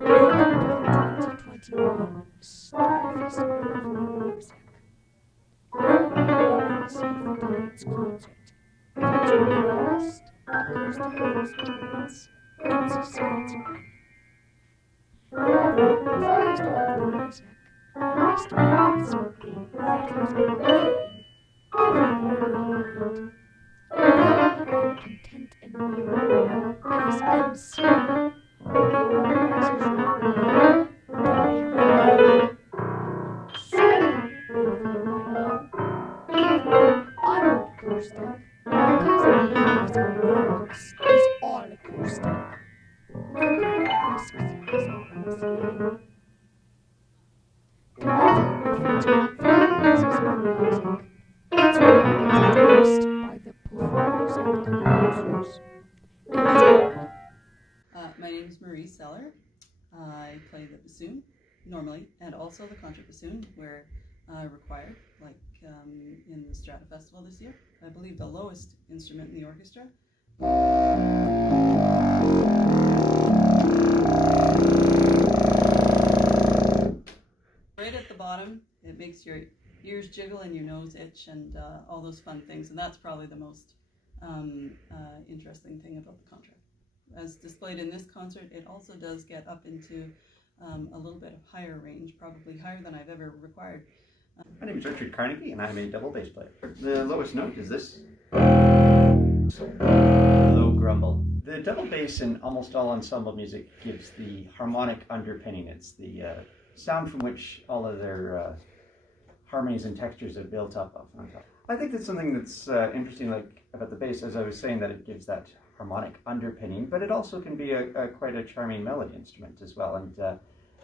The 2021 Strata Festival of Music. You'll receive tonight's concert, featuring the latest acoustic instruments in Saskatchewan. Please don't the music instruments that have been playing everywhere. Be content in you as MC, the organizers role. So, if you know, even unacoustic, because music works is all acoustic. Nobody asks us MCA. Tonight we feature phases of music. It's introduced by the performers and composers. Enjoy. My name is Sellar. I play the bassoon normally, and also the contrabassoon where required, like in the Strata Festival this year. I believe the lowest instrument in the orchestra. Right at the bottom, it makes your ears jiggle and your nose itch and all those fun things, and that's probably the most interesting thing about the contract. As displayed in this concert, it also does get up into a little bit of higher range, probably higher than I've ever required. My name is Richard Carnegie, and I'm a double bass player. The lowest note is this. Low grumble. The double bass in almost all ensemble music gives the harmonic underpinning. It's the sound from which all of their harmonies and textures are built up of on top. I think that's something that's interesting, like about the bass, as I was saying, that it gives that harmonic underpinning, but it also can be quite a charming melody instrument as well. And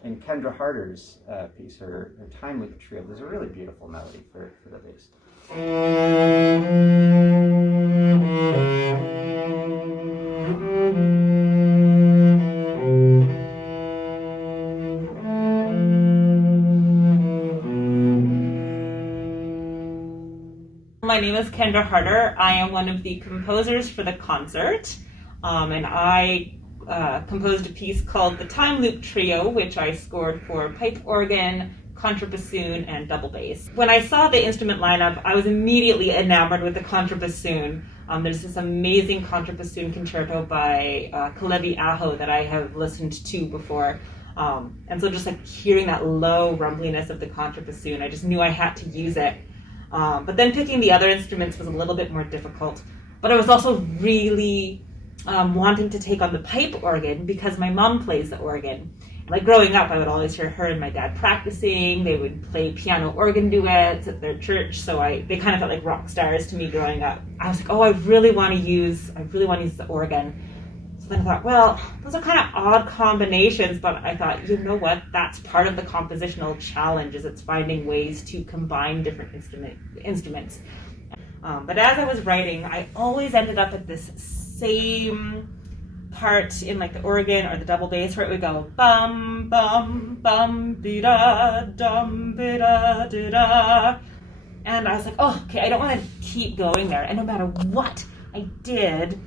in Kendra Harder's piece, her time loop trio, there's a really beautiful melody for the bass. My name is Kendra Harder. I am one of the composers for the concert, and I composed a piece called the Time Loop Trio, which I scored for pipe organ, contrabassoon, and double bass. When I saw the instrument lineup, I was immediately enamored with the contrabassoon. There's this amazing contrabassoon concerto by Kalevi Aho that I have listened to before. And so just like hearing that low rumbliness of the contrabassoon, I just knew I had to use it. But then picking the other instruments was a little bit more difficult. But I was also really wanting to take on the pipe organ because my mom plays the organ. Like growing up, I would always hear her and my dad practicing. They would play piano organ duets at their church, so they kind of felt like rock stars to me growing up. I was like, oh, I really want to use the organ. So then I thought, well, those are kind of odd combinations, but I thought, you know what? That's part of the compositional challenge, is it's finding ways to combine different instruments. But as I was writing, I always ended up at this same part in like the organ or the double bass where it would go bum bum bum bi da dum bi da da da, and I was like, oh, okay, I don't want to keep going there. And no matter what I did,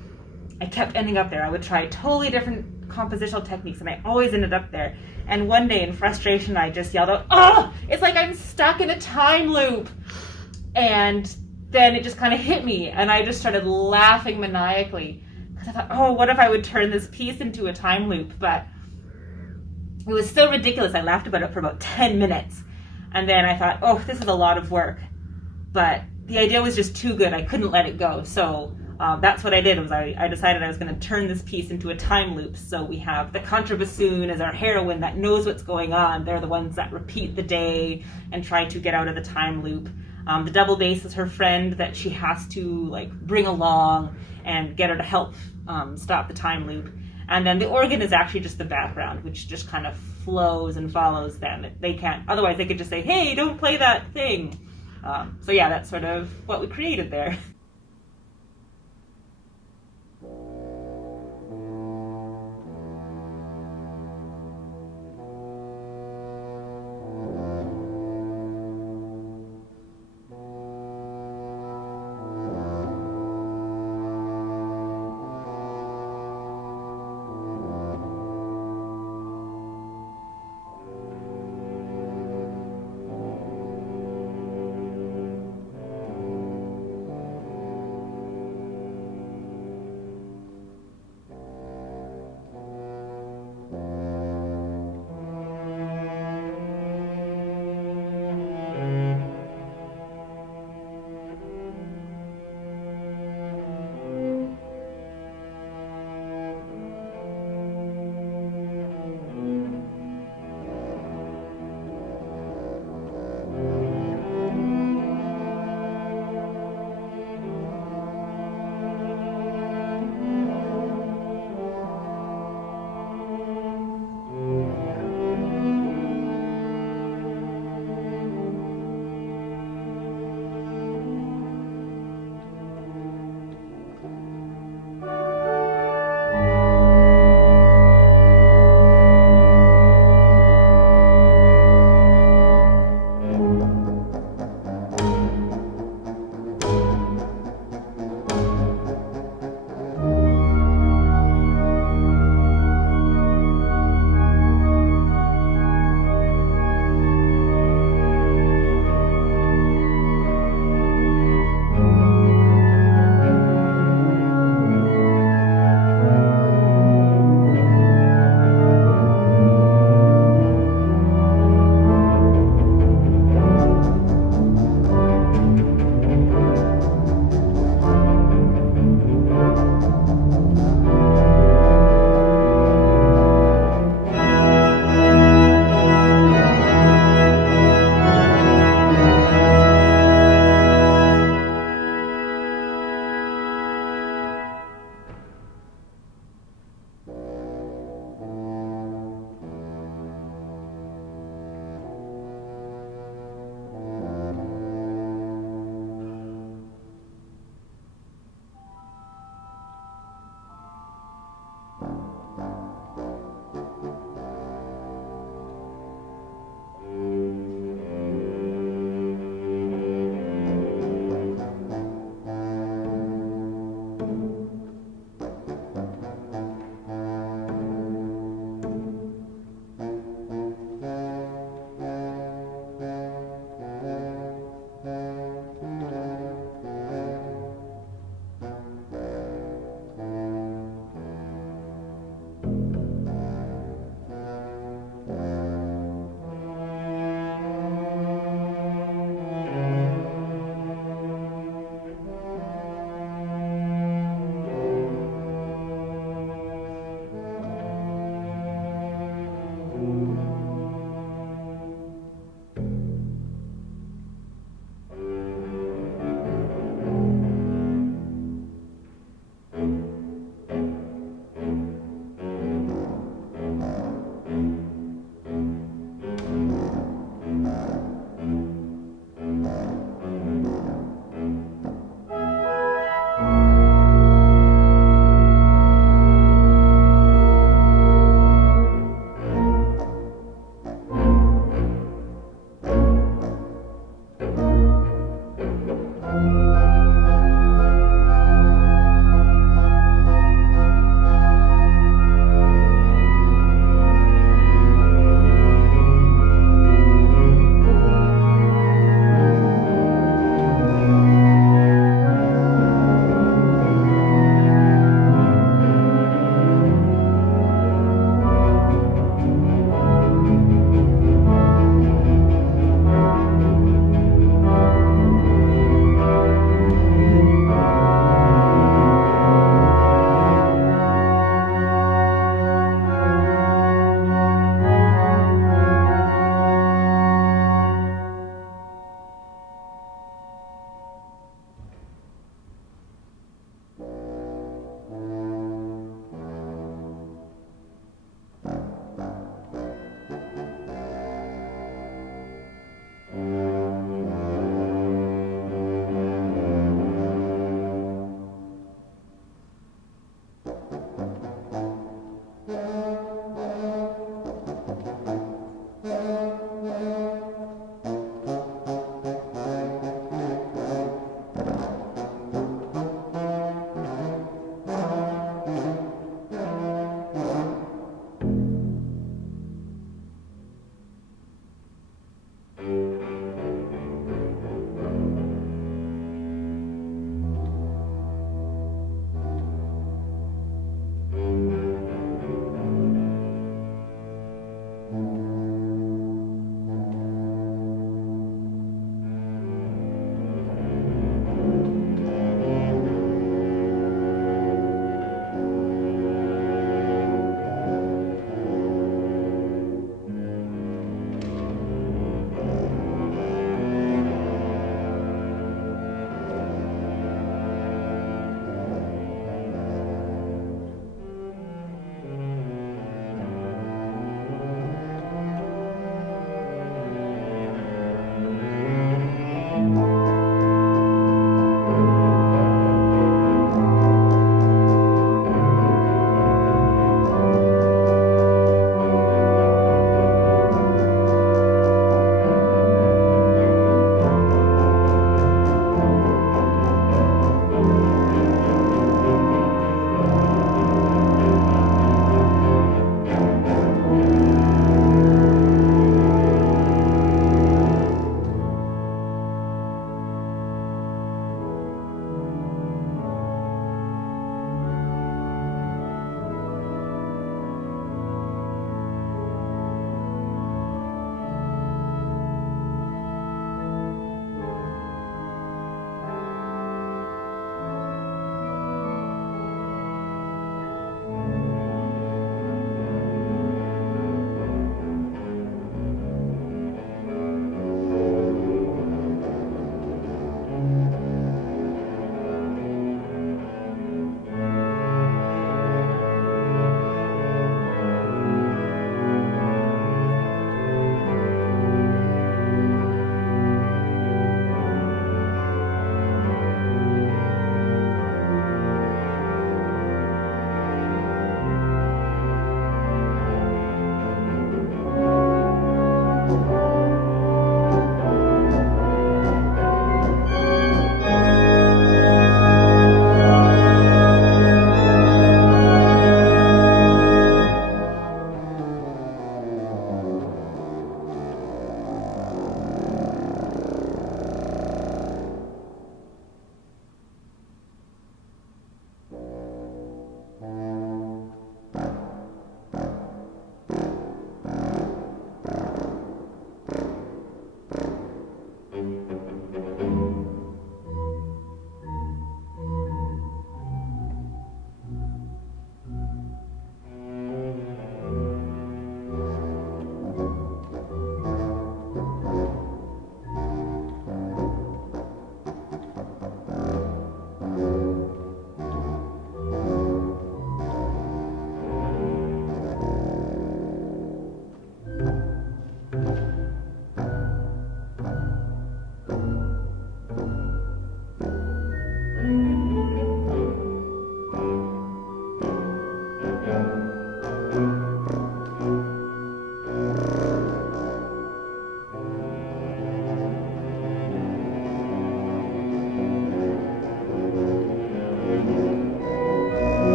I kept ending up there. I would try totally different compositional techniques, and I always ended up there. And one day, in frustration, I just yelled out, oh, it's like I'm stuck in a time loop. And then it just kind of hit me, and I just started laughing maniacally. Because I thought, oh, what if I would turn this piece into a time loop? But it was so ridiculous. I laughed about it for about 10 minutes. And then I thought, oh, this is a lot of work. But the idea was just too good. I couldn't let it go. So that's what I did. I decided I was going to turn this piece into a time loop. So we have the contrabassoon as our heroine that knows what's going on. They're the ones that repeat the day and try to get out of the time loop. The double bass is her friend that she has to like bring along and get her to help stop the time loop. And then the organ is actually just the background, which just kind of flows and follows them. They can't, otherwise they could just say, hey, don't play that thing. So yeah, that's sort of what we created there.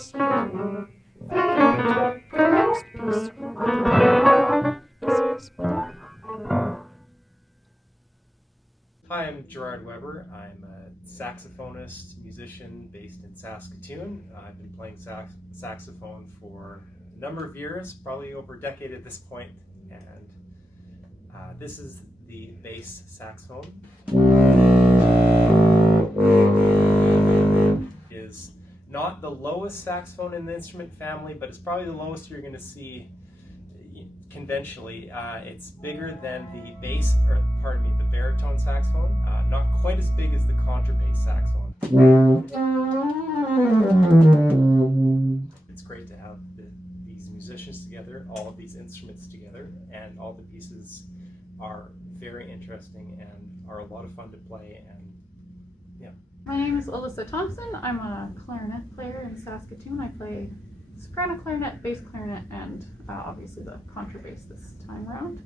this evening. Thank you, Kendra. The next piece we will play is Hi, I'm Gerard Weber. I'm a saxophonist, musician based in Saskatoon. I've been playing saxophone for a number of years, probably over a decade at this point, and this is the bass saxophone. It is not the lowest saxophone in the instrument family, but it's probably the lowest you're going to see conventionally. It's bigger than the bass, or pardon me, the baritone saxophone. Not quite as big as the contrabass saxophone. It's great to have these musicians together, all of these instruments together, and all the pieces are very interesting and are a lot of fun to play. And yeah. My name is Alyssa Thompson. I'm a clarinet player in Saskatoon. I play soprano clarinet, bass clarinet, and obviously the contrabass this time around.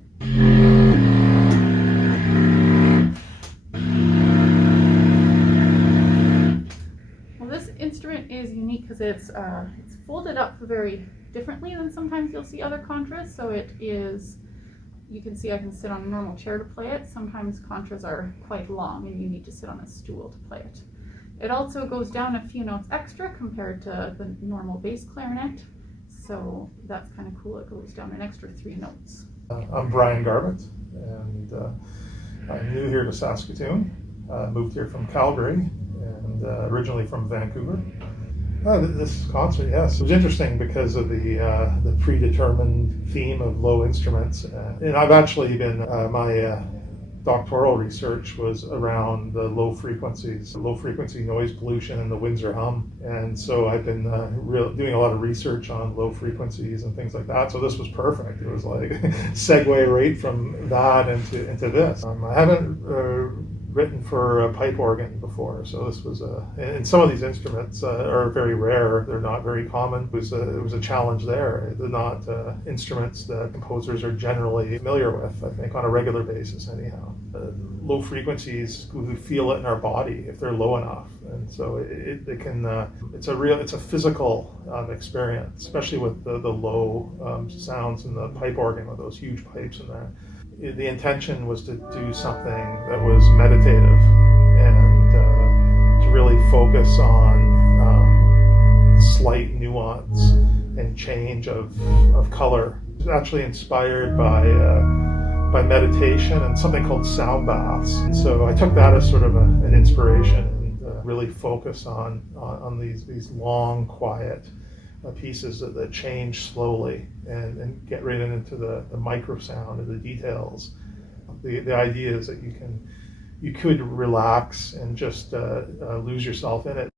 Well, this instrument is unique because it's folded up very differently than sometimes you'll see other contras. So it is, you can see I can sit on a normal chair to play it. Sometimes contras are quite long and you need to sit on a stool to play it. It also goes down a few notes extra compared to the normal bass clarinet, so that's kind of cool. It goes down an extra 3 notes. I'm Brian Garbet, and I'm new here to Saskatoon. Moved here from Calgary, and originally from Vancouver. This concert, yes, it was interesting because of the predetermined theme of low instruments. And I've actually been my doctoral research was around the low frequency noise pollution and the Windsor hum. And so I've been doing a lot of research on low frequencies and things like that. So this was perfect. It was like segue right from that into this. I haven't written for a pipe organ before, so this was and some of these instruments are very rare. They're not very common. It was a challenge there. They're not instruments that composers are generally familiar with, I think, on a regular basis anyhow. Low frequencies, we feel it in our body if they're low enough, and so it can it's a physical experience, especially with the low sounds in the pipe organ with those huge pipes in there. The intention was to do something that was meditative and to really focus on slight nuance and change of color. It was actually inspired by meditation and something called sound baths. And so I took that as sort of an inspiration and really focus on these long, quiet pieces that change slowly and get right into the micro sound and the details. The idea is that you could relax and just lose yourself in it.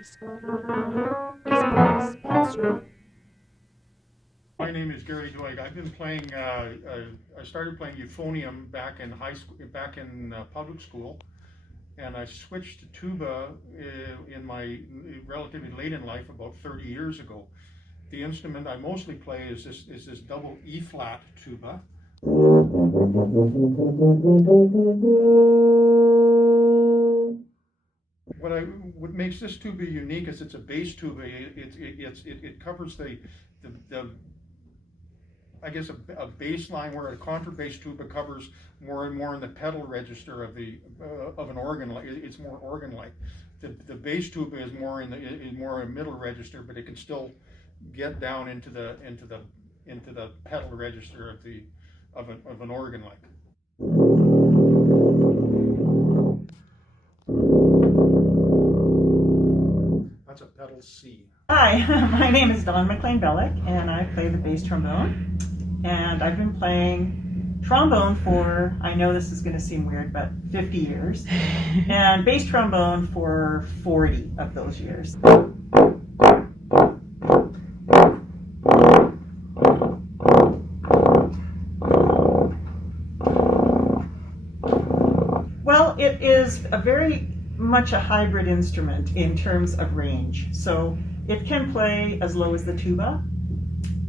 piece of Maire is Contrabass Bassoon. My name is Gerard. I've been playing. I started playing euphonium back in high school, back in public school, and I switched to tuba in my relatively late in life, about 30 years ago. The instrument I mostly play is this double E flat tuba. What makes this tuba unique is it's a bass tuba. It covers the I guess a bass line where a contrabass tuba covers more and more in the pedal register of an organ. It's more organ-like. The bass tuba is more a middle register, but it can still get down into the pedal register of an organ-like. That's a pedal C. Hi, my name is McLean Belyk, and I play the bass trombone. And I've been playing trombone for, I know this is going to seem weird, but 50 years. And bass trombone for 40 of those years. Well, it is very much a hybrid instrument in terms of range. So it can play as low as the tuba,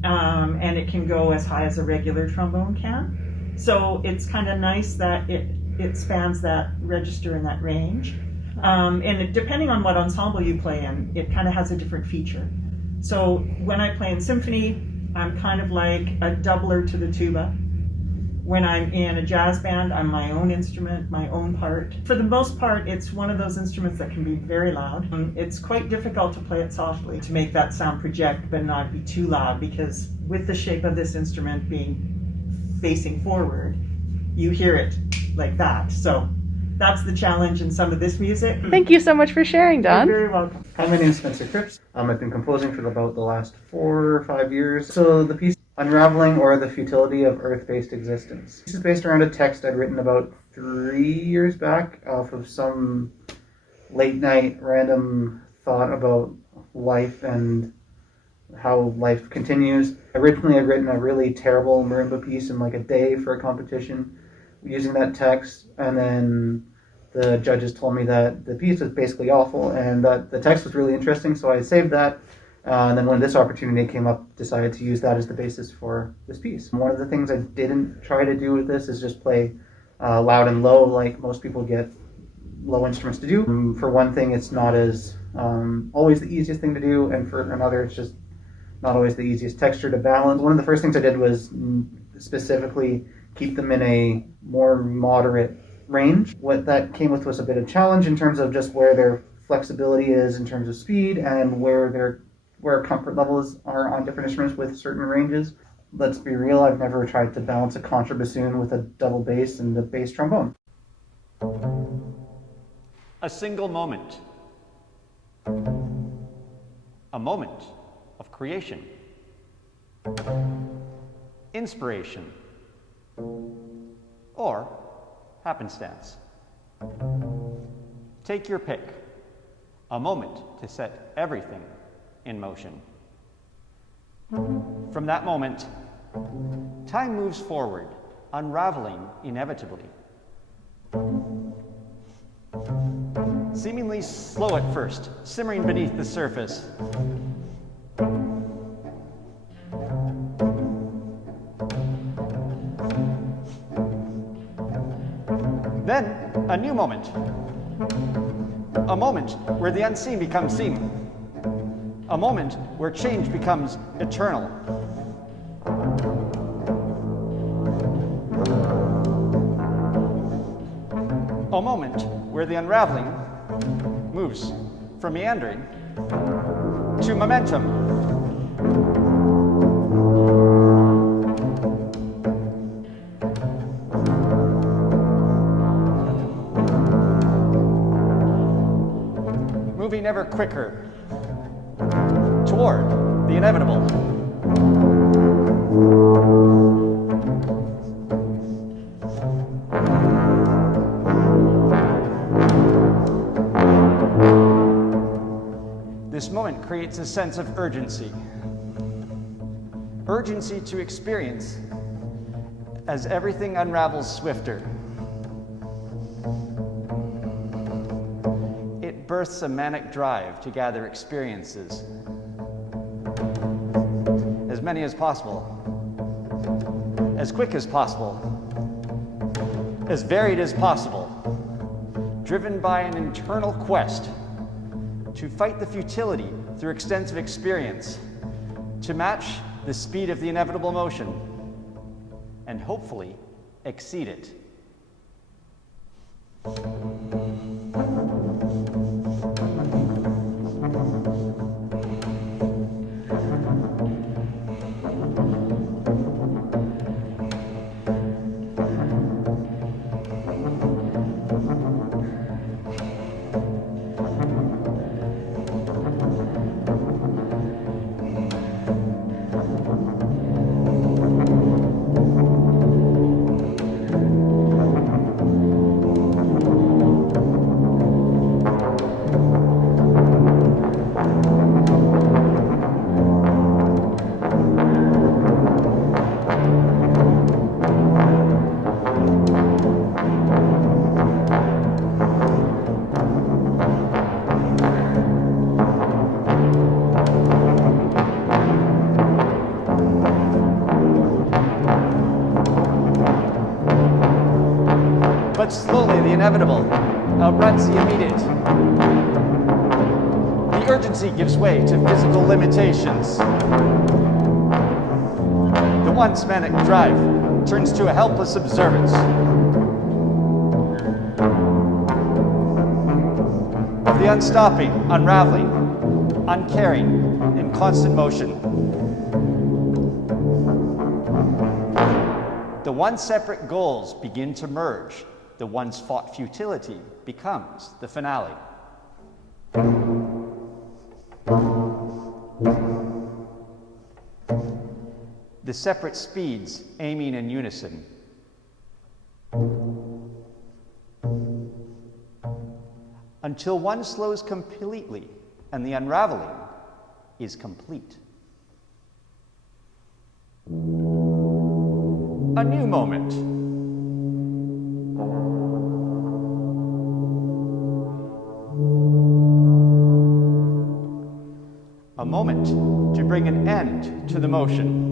and it can go as high as a regular trombone can. So it's kind of nice that it spans that register and that range. And depending on what ensemble you play in, it kind of has a different feature. So when I play in symphony, I'm kind of like a doubler to the tuba. When I'm in a jazz band, I'm my own instrument, my own part. For the most part, it's one of those instruments that can be very loud. It's quite difficult to play it softly, to make that sound project but not be too loud, because with the shape of this instrument being facing forward, you hear it like that. So that's the challenge in some of this music. Thank you so much for sharing, Don. You're very welcome. Hi, my name is Spencer Krips. I've been composing for about the last 4 or 5 years. So the piece Unraveling or the Futility of Earth-Based Existence. This is based around a text I'd written about 3 years back off of some late night random thought about life and how life continues. Originally I'd written a really terrible marimba piece in like a day for a competition using that text, and then the judges told me that the piece was basically awful and that the text was really interesting, so I saved that. And then when this opportunity came up, decided to use that as the basis for this piece. One of the things I didn't try to do with this is just play loud and low like most people get low instruments to do. For one thing, it's not as always the easiest thing to do, and for another, it's just not always the easiest texture to balance. One of the first things I did was specifically keep them in a more moderate range. What that came with was a bit of challenge in terms of just where their flexibility is in terms of speed and where comfort levels are on different instruments with certain ranges. Let's be real, I've never tried to balance a contrabassoon with a double bass and a bass trombone. A single moment. A moment of creation. Inspiration. Or happenstance. Take your pick. A moment to set everything in motion. From that moment, time moves forward, unraveling inevitably. Seemingly slow at first, simmering beneath the surface. Then, a new moment. A moment where the unseen becomes seen. A moment where change becomes eternal. A moment where the unraveling moves from meandering to momentum. Moving ever quicker toward the inevitable. This moment creates a sense of urgency. Urgency to experience as everything unravels swifter. It births a manic drive to gather experiences, as many as possible, as quick as possible, as varied as possible, driven by an internal quest to fight the futility through extensive experience, to match the speed of the inevitable motion, and hopefully exceed it. But slowly the inevitable outruns the immediate. The urgency gives way to physical limitations. The once manic drive turns to a helpless observance of the unstopping, unraveling, uncaring, and constant motion. The once separate goals begin to merge. The once fought futility becomes the finale. The separate speeds aiming in unison. Until one slows completely and the unraveling is complete. A new moment. A moment to bring an end to the motion.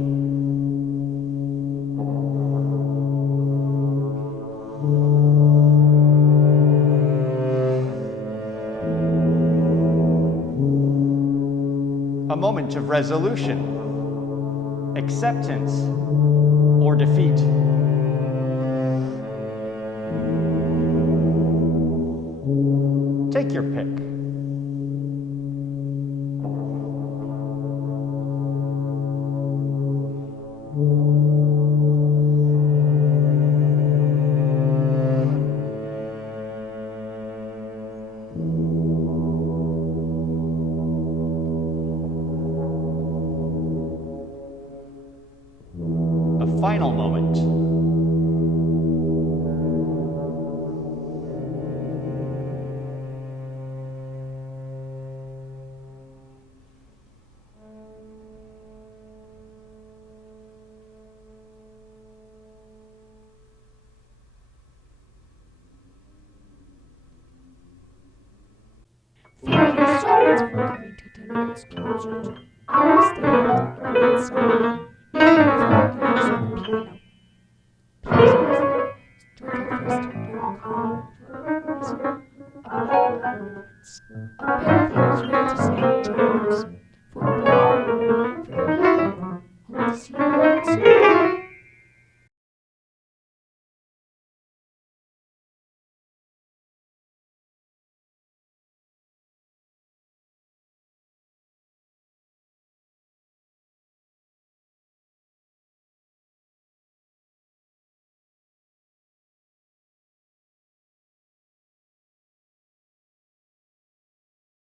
A moment of resolution, acceptance, or defeat. Take your pick. Final moment. Thank you so much for coming to tonight's concert. Please stay inside. Please visit StrataFestival.com for information about performance. A big thank you to St. John's.